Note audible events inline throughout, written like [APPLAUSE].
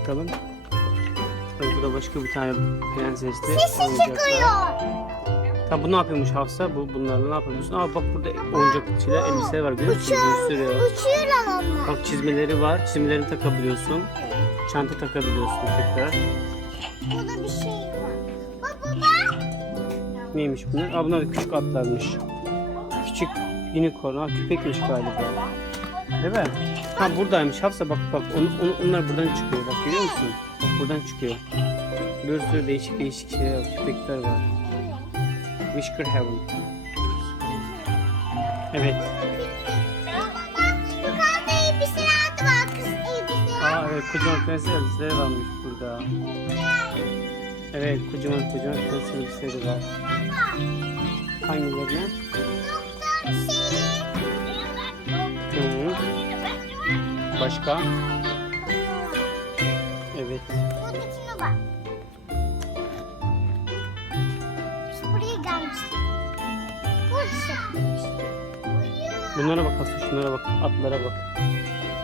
bakalım. Bak bu da başka bir tane prensesli Sesi çıkıyor. Tamam bu ne yapıyormuş Hafsa? Bu bunlarla ne yapıyorsun? Aa bak burada oyuncak şeyler, elbiseler var görüyor musun? Bir sürü. Uçuyorlar onlar. Bak çizmeleri var. Çizmelerini takabiliyorsun. Çanta takabiliyorsun tekrar. Burada bir şey var. Baba. Neymiş bunlar? Aa bunlar küçük atlarmış. Küçük unicorn. Aa köpekmiş galiba. Değil mi? Ha buradaymış Hafsa bak bak on, on- onlar buradan çıkıyor bak görüyor musun? Bak buradan çıkıyor. Bir sürü değişik değişik şeyler var. Köpekler var. Whisker Heaven. Evet. Yukarıda var. Kız. Aa evet kocaman prens elbiseleri varmış burada. Evet kocaman kocaman prens elbiseleri var. Hangilerine? Doktor Başka? Evet. Buradakine bak. Biz buraya gelmiştik. Burası. Bunlara bak Hasan şunlara bak. Atlara bak.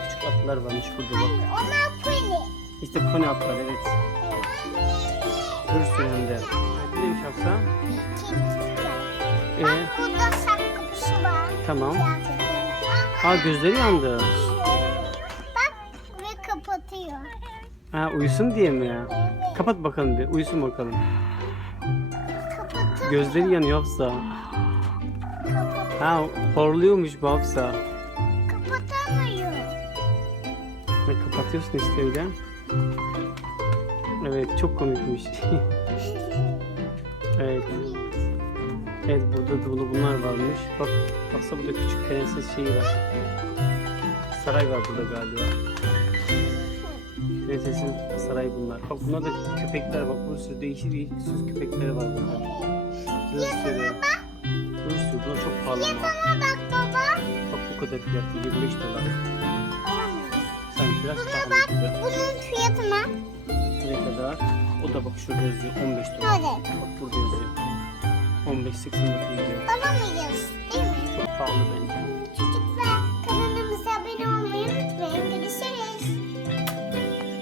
Küçük atlar varmış burada bak. Onlar pony. İşte pony atlar evet. Bir sürü hem de. Evet, neymiş Hafsa? Ee, Bak burada şapka bir şey var. tamam. Kıyafetleri. Aa gözleri yandı. Ha uyusun diye mi ya? Evet. Kapat bakalım bir. Uyusun bakalım. Gözleri yanıyor Hafsa. Ha horluyormuş bu Hafsa. kapatamıyor. Ne kapatıyorsun işte öyle. Evet çok komikmiş. [LAUGHS] evet. Evet burada dolu bunlar varmış. Bak baksa burada küçük prenses şeyi var. Saray var burada galiba. Prensesin sarayı bunlar. Bak bunlar da köpekler bak. Bir sürü değişik değişik süs köpekleri var burada. Bir sürü. Bir sürü. Bunlar çok pahalı ama. Bak baba. Bak bu kadar fiyatı 25 dolar. Sanki biraz pahalı gibi. Bunun fiyatı ne? Kadar? O da bak şurada yazıyor 15 dolar. Hadi. Bak burada yazıyor. 15.89 diyor. Alamayız. Değil mi? Çok pahalı bence.